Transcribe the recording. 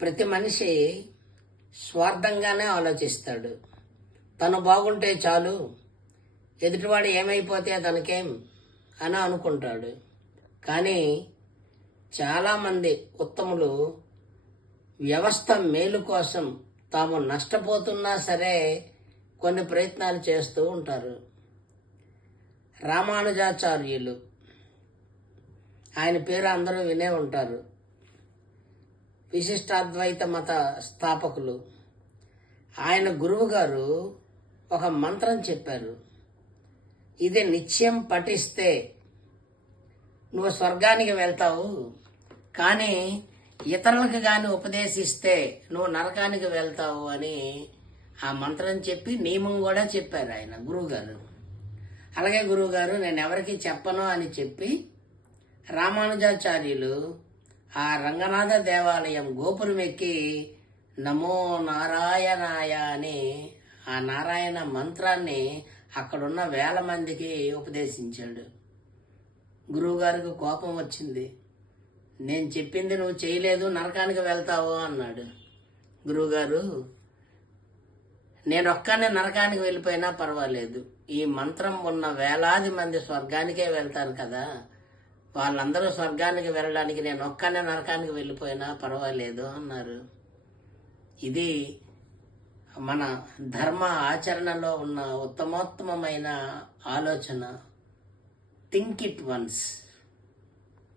ప్రతి మనిషి స్వార్థంగానే ఆలోచిస్తాడు. తను బాగుంటే చాలు, ఎదుటివాడు ఏమైపోతే తనకేం అని అనుకుంటాడు. కానీ చాలామంది ఉత్తములు వ్యవస్థ మేలు కోసం తాము నష్టపోతున్నా సరే కొన్ని ప్రయత్నాలు చేస్తూ ఉంటారు. రామానుజాచార్యులు, ఆయన పేరు అందరూ వినే ఉంటారు. విశిష్టాద్వైత మత స్థాపకులు. ఆయన గురువు గారు ఒక మంత్రం చెప్పారు. ఇది నిత్యం పఠిస్తే నువ్వు స్వర్గానికి వెళ్తావు, కానీ ఇతరులకు కానీ ఉపదేశిస్తే నువ్వు నరకానికి వెళ్తావు అని ఆ మంత్రం చెప్పి నియమం కూడా చెప్పారు ఆయన గురువుగారు. అలాగే గురువుగారు నేను ఎవరికి చెప్పను అని చెప్పి రామానుజాచార్యులు ఆ రంగనాథ దేవాలయం గోపురం ఎక్కి నమో నారాయణాయ అని ఆ నారాయణ మంత్రాన్ని అక్కడున్న వేల మందికి ఉపదేశించాడు. గురువుగారికి కోపం వచ్చింది. నేను చెప్పింది నువ్వు చేయలేదు, నరకానికి వెళ్తావు అన్నాడు. గురువుగారు, నేను ఒక్కనే నరకానికి వెళ్ళిపోయినా పర్వాలేదు, ఈ మంత్రం ఉన్న వేలాది మంది స్వర్గానికే వెళ్తారు కదా, వాళ్ళందరూ స్వర్గానికి వెళ్ళడానికి నేను ఒక్కనే నరకానికి వెళ్ళిపోయినా పర్వాలేదు అన్నారు. ఇది మన ధర్మ ఆచరణలో ఉన్న ఉత్తమోత్తమైన ఆలోచన. Think it once.